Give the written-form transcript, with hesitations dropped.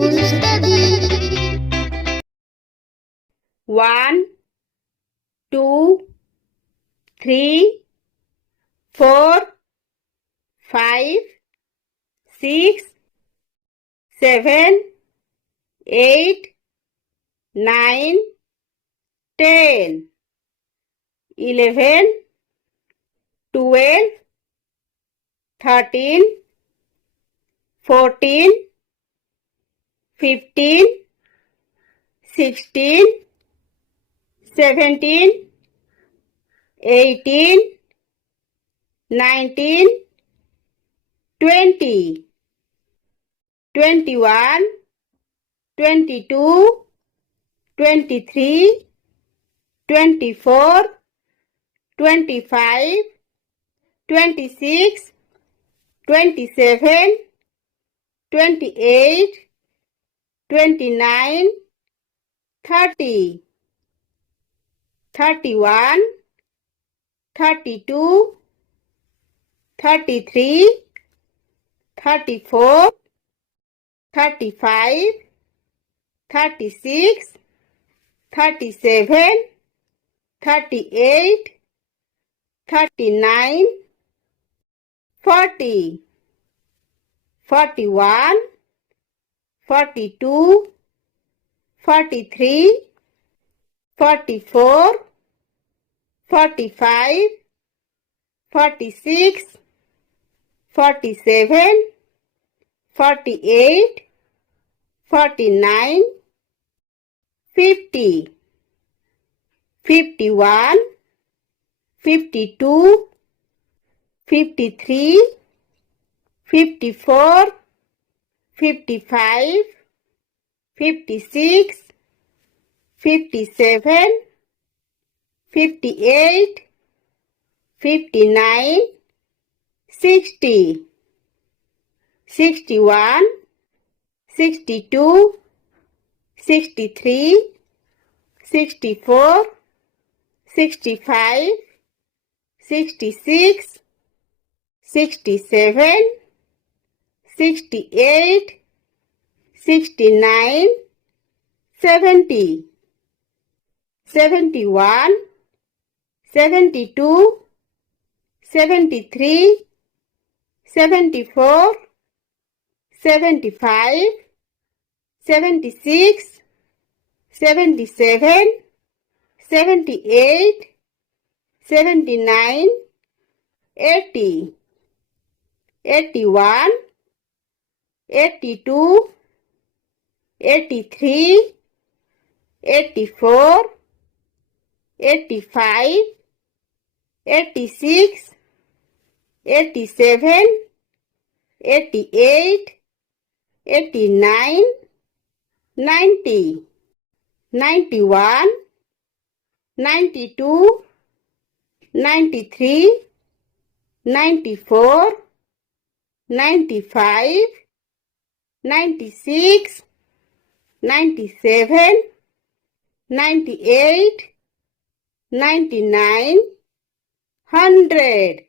to study. 1, 2, 3, 4, 5, 6, 7, 8, 9, 10, 11, 12, 13, 14, 15, 16, 17, 18, 19, 20, 21, 22, 23, 24, 25, 26, 27, 28, 29, 30, 31, 32, 33, 34, 35, 36, 37, 38, 39, 40, 41, 42, 43, 44, 45, 46, 47, 48, 49, 50, 51, 52, 53, 54, 55, 56, 57, 58, 59, 60, 61, 62, 63, 64, 65, 66, 67, 68, 69, 70, 71, 72, 73, 74, 75, 76, 77, 78, 79, 80, 81, 82, 83, 84, 85, 86, 87, 88, 89, 90, 91, 92, 93, 94, 95, 96, 97, 98, 99, 100.